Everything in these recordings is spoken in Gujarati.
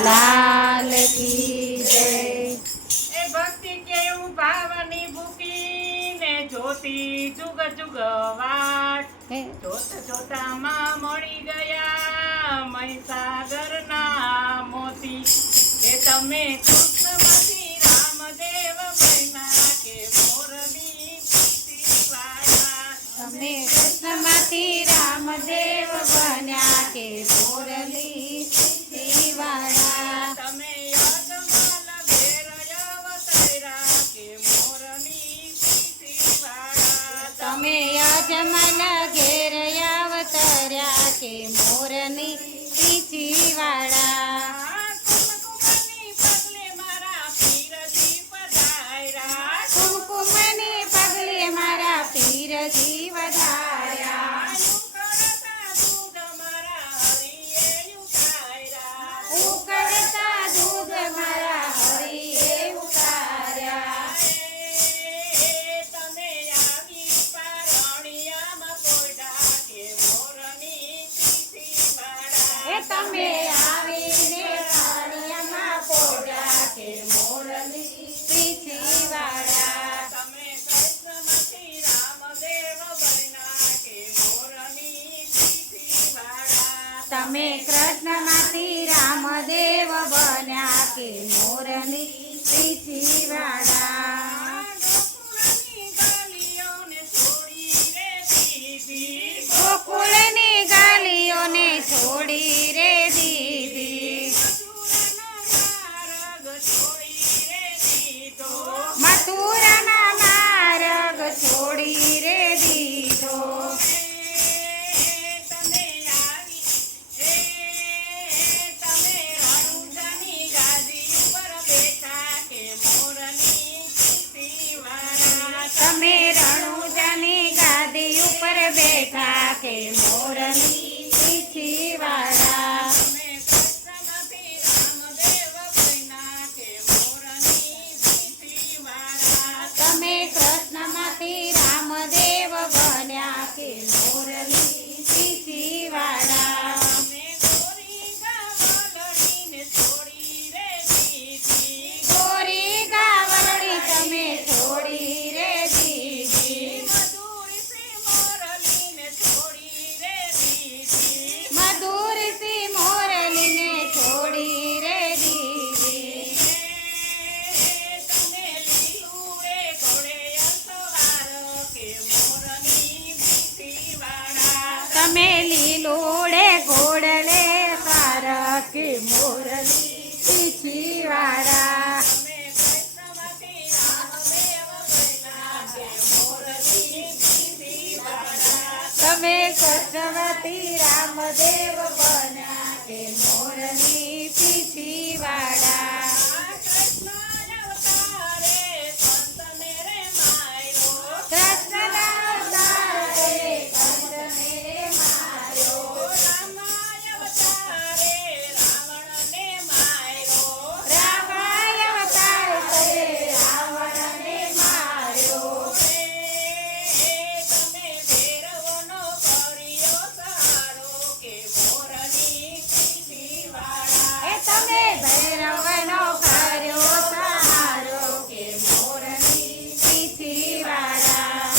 લાલ કી જય. એ ભક્તિ કેવું ભાવની ભૂકી ને જ્યોતિ જુગ જુગ વાટ. જોત જોતામાં મળી ગયા મહીસાગરના મોતી. એ તમે કૃષ્ણમાંથી રામદેવ બન્યા કે મોરની પીતીવાળા. તમે કૃષ્ણમાંથી રામદેવ બન્યા કે મોરલી વાળા. તમે યજમાન ઘેર અવતર્યા કે મોરની પીતીવાળા. તમે યજમાન ઘેર અવતર્યા કે મોરની પીછી વાળા. કુમકુમની પગલે મારા પીરજી પધાર્યા. કુમકુમની પગલે મારા પીરજી વધાર્યા. ઉકળતા દૂધ મારા હરિયે ઉકળતા દૂધ મારા હરિયે ઉતાર્યા. ઉતાર્યા. તમે આવી પારણિયામાં પોઢા કે મોરની પીઠીવાળા. એ તમે આવીને પાણીમાં પોઢ્યા કે મોરલી પીછી વાળા. તમે કૃષ્ણમાંથી રામદેવ બન્યા કે મોરની પીઠીવાળા. તમે કૃષ્ણમાંથી રામદેવ બન્યા કે મોરલી પીછી વાળા. ગોકુળની ગાલીઓને છોડી રે દીધી. મથુરાના માર્ગ છોડી રે દીધો. તમે રણુજાની ગાદી ઉપર બેઠા કે મોરની પીછી વાળા. તમે કૃષ્ણમાંથી રામદેવ બન્યા કે મોરલી પીછી વાળા. ગોરી ગાવડી તમે છોડી રે દીધી. મધુર સી મોરલીને છોડી રે દીધી. તમે લીલોડે ઘોડલે સાર કે મોરલી પીછી વાળા. તમે કૃષ્ણવતી રામદેવ બન્યા કે મોરલી પીછી વાળા. કૃષ્ણના અવતારે કંસને માર્યો. રામાય અવતાર કરે રાવણને માર્યો. એ તમે ભૈરવનો કર્યો સહારો કે મોરની પીછી વાળા.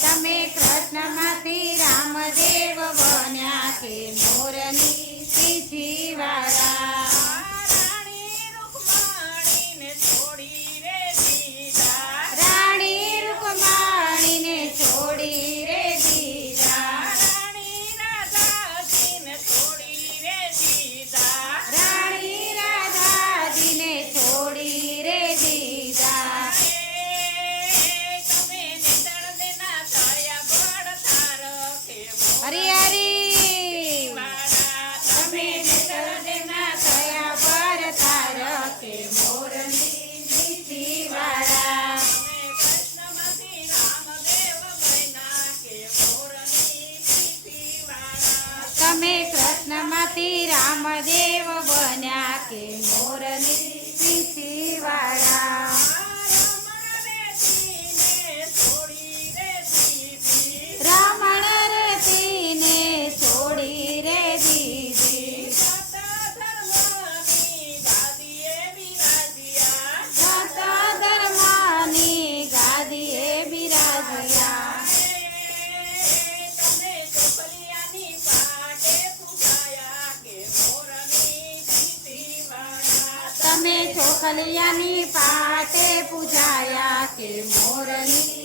તમે કૃષ્ણમાંથી રામદેવ બન્યા કે મોરની પીછી વાળા. રાણી રૂકમાણીને છોડી રે દીધા. રાણી રાધાજીને છોડી રે દીધા. હરી હરી તમે નેતરદેના થયા પર તાર કે મોરલી પીછી વાળા. તમે કૃષ્ણમાંથી રામદેવ બન્યા કે મોરલી પીછી વાળા. રામ પાલિયાની પાટે પૂજાયા કે મોરની